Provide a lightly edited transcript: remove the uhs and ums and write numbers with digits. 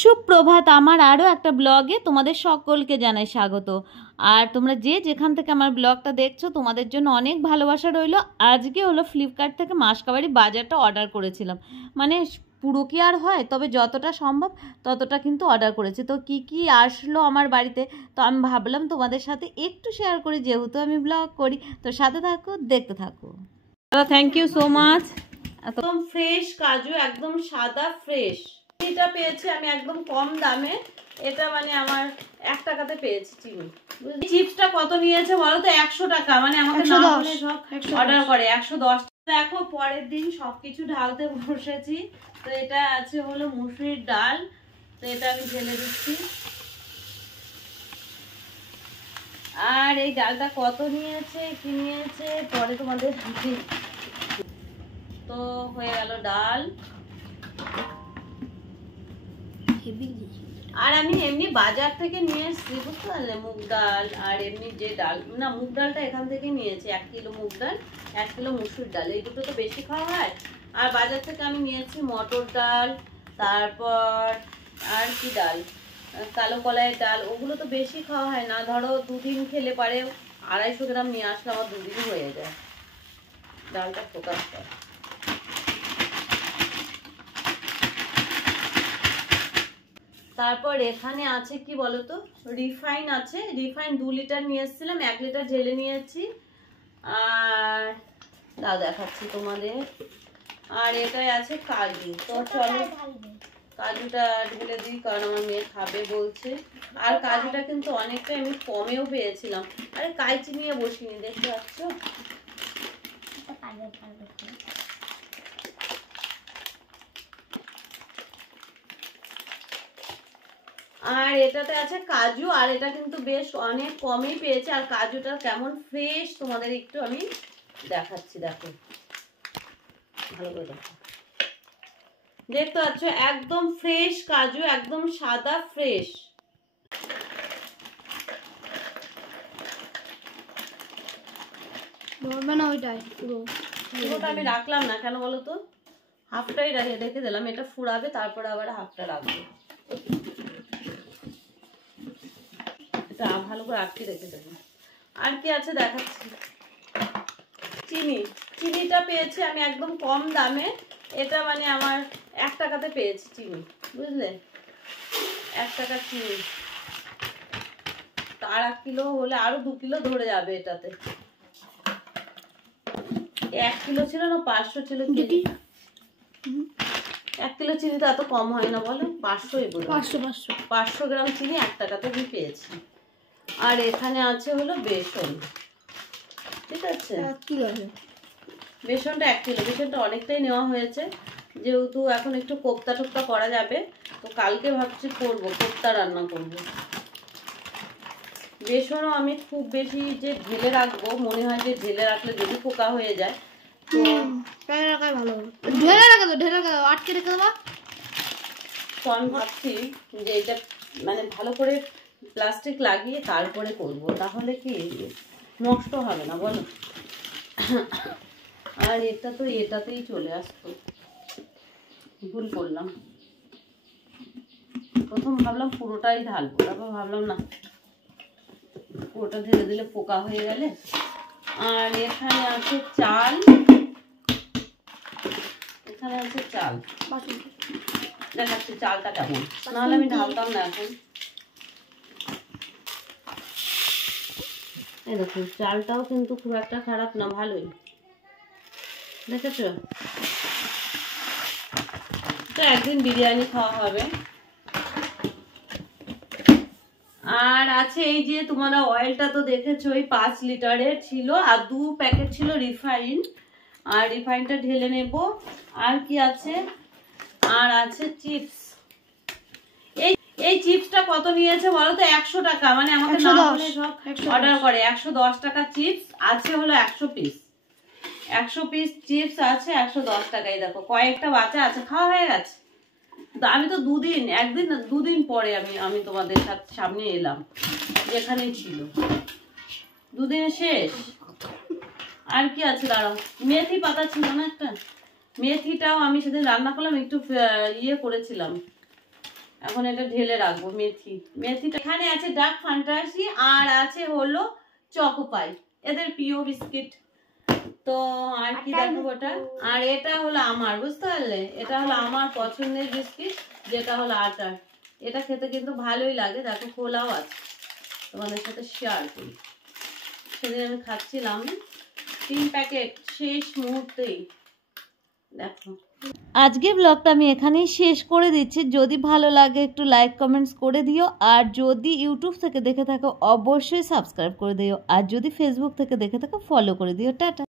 সুপ্রভাত, আমার আরও একটা ব্লগে তোমাদের সকলকে জানাই স্বাগত। আর তোমরা যে যেখান থেকে আমার ব্লগটা দেখছো তোমাদের জন্য অনেক ভালোবাসা রইলো। আজকে হলো ফ্লিপকার্ট থেকে মাসকাবারি বাজারটা অর্ডার করেছিলাম, মানে পুরো কি আর হয়, তবে যতটা সম্ভব ততটা কিন্তু অর্ডার করেছি। তো কি কি আসলো আমার বাড়িতে, তো আমি ভাবলাম তোমাদের সাথে একটু শেয়ার করি, যেহেতু আমি ব্লগ করি। তো সাথে থাকো, দেখতে থাকো। Thank you so much. একদম ফ্রেশ কাজু, একদম সাদা ফ্রেশ। এটা পেয়েছি আমি একদম কম দামে। এটা মানে আমার 1 টাকাতে পেয়েছি চিনি। চিপসটা কত নিয়েছে বলো তো? 100 টাকা। মানে আমাকে না বলে সব অর্ডার করে 110। দেখো পরের দিন সবকিছু ঢালতে বসেছি। তো এটা আছে হলো মুসুরির ডাল। তো এটা আমি ঢেলে দিচ্ছি। আর এই ডালটা কত নিয়েছে কি নিয়েছে পরে তোমাদের তো হয়ে গেল ডাল। আর আমি এমনি বাজার থেকে নিয়ে এসেছি, বুঝতে পারলে, মুগ ডাল। আর এমনি যে ডাল, না মুগ ডালটা এখান থেকে নিয়েছি 1 কিলো মুগ ডাল, 1 কিলো মুসুর ডাল, এই দুটো তো বেশি খাওয়া হয়। আর বাজার থেকে আমি নিয়েছি মটর ডাল, তারপর আর কি ডাল, কালো কলাইয়ের ডাল। ওগুলো তো বেশি খাওয়া হয় না, ধরো 2 দিন খেলে পারে 250 গ্রাম নিয়ে আসলে আমার 2 দিন হয়ে যায়। ডালটা ফোকাস কর। তারপর এখানে আছে কি বলতো, রিফাইন আছে। রিফাইন 2 লিটার নিয়ে এসেছিলাম, 1 লিটার ঢেলে নিয়েছি। আর দাও দেখাচ্ছি তোমাদের। আর এটাই আছে কাজু। তো চলো কাজুটা ঢেলে দিই, কারণ আমার মেয়ে খাবে বলছে। আর কাজুটা কিন্তু অনেকটা আমি কমেও পেয়েছিলাম। আরে কাইচি নিয়ে বসিনি, দেখতে পাচ্ছ। আর এটাতে আছে কাজু, আর এটা কিন্তু বেশ অনেক কমই পেয়েছে। আর কাজুটা কেমন ফ্রেশ তোমাদের একটু আমি দেখাচ্ছি, দেখো ভালো করে দেখো, দেখতে পাচ্ছ একদম ফ্রেশ কাজু, একদম সাদা ফ্রেশ। পুরোটা আমি রাখলাম না, কেন বলো তো, হাফটাই রেখে দিলাম। এটা ফুরাবে, তারপরে আবার হাফটা রাখবো। এটা ভালো করে আটকে রেখে দেবো। আর কি আছে দেখাচ্ছি। চিনি, চিনিটা পেয়েছি আমি একদম কম দামে। এটা মানে আমার 1 টাকাতে পেয়েছি চিনি, বুঝলে, 1 টাকা চিনি। আর 1 কিলো হলে আরো 2 কিলো ধরে যাবে এটাতে। 1 কিলো ছিল না 500 ছিল, 1 কিলো চিনি তো এত কম হয় না বলো, 500 গ্রাম চিনি 1 টাকাতে আমি পেয়েছি। আর এখানে আছে হলো বেসন, ঠিক আছে, বেসনটা 1 কিলো। বেসনটা অনেকটাই নেওয়া হয়েছে, যেহেতু এখন একটু কোপ্তা টোপ্তা করা যাবে। তো কালকে ভাবছি করবো, কোপ্তা রান্না করবো। বেসনও আমি খুব বেশি যে ঢেলে রাখবো, মনে হয় যে ঢেলে রাখলে যদি পোকা হয়ে যায়, তো আমি ভাবছি যে এটা মানে ভালো করে প্লাস্টিক লাগিয়ে তারপরে করবো, তাহলে কি নষ্ট হবে না বলো। আর এটা তো এটাতেই চলে আসতো, ভুল করলাম। প্রথম ভাবলাম পুরোটাই ঢালবো, তারপর ভাবলাম না, পুরোটা ঢেলে দিলে পোকা হয়ে গেলে। আর এখানে আছে চাল, এখানে আছে চাল, দেখাচ্ছি চালটা কেমন, নাহলে আমি ঢালতাম না এখন। এই দেখো চালটাও কিন্তু খুব একটা খারাপ না, ভালোই, দেখেছো তো। একদিন বিরিয়ানি খাওয়া হবে। আর আছে এই যে তোমরা অয়েলটা তো দেখেছো, ওই 5 লিটারের ছিল, আর 2 প্যাকেট ছিল রিফাইন। আর রিফাইনটা ঢেলে নেব। আর কি আছে, আর আছে চিপস। এই চিপসটা কত নিয়েছে বলো তো? 100 টাকা। মানে আমাকে না বলে সব অর্ডার করে। 110 টাকা চিপস আছে হলো 100 পিস। 100 পিস চিপস আছে 110 টাকায়। দেখো কয়েকটা বাচ্চা আছে, খাওয়া হয়ে গেছে। আমি তো 2 দিন, একদিন 2 দিন পরে আমি তোমাদের সামনে এলাম, যেখানে ছিল 2 দিনে শেষ। আর কি আছে দাঁড়াও, মেথি পাতা ছিল না একটা, মেথিটাও আমি সেদিন রান্না করলাম, একটু ইয়ে করেছিলাম, এখন এটা ঢেলে রাখবো। মেথিটা এখানে আছে ডার্ক ফ্যান্টাসি আর আছে হলো চকোপাই, এদের প্রিয় বিস্কিট। তো আর কি দেখাবো ওটা, আর এটা হলো আমার, বুঝতে পারলে, এটা হলো আমার পছন্দের বিস্কিট, যেটা হলো আটার। এটা খেতে কিন্তু ভালোই লাগে, দেখো খোলাও আছে, তোমাদের সাথে শেয়ার করি। সেদিন আমি খাচ্ছিলাম 3 প্যাকেট শেষ মুহূর্তেই, দেখো। আজকে ব্লগটা আমি এখানেই শেষ করে দিচ্ছি। যদি ভালো লাগে একটু লাইক কমেন্টস করে দিও, আর যদি ইউটিউব থেকে দেখে থাকো অবশ্যই সাবস্ক্রাইব করে দিও, আর যদি ফেসবুক থেকে দেখে থাকো ফলো করে দিও। টাটা।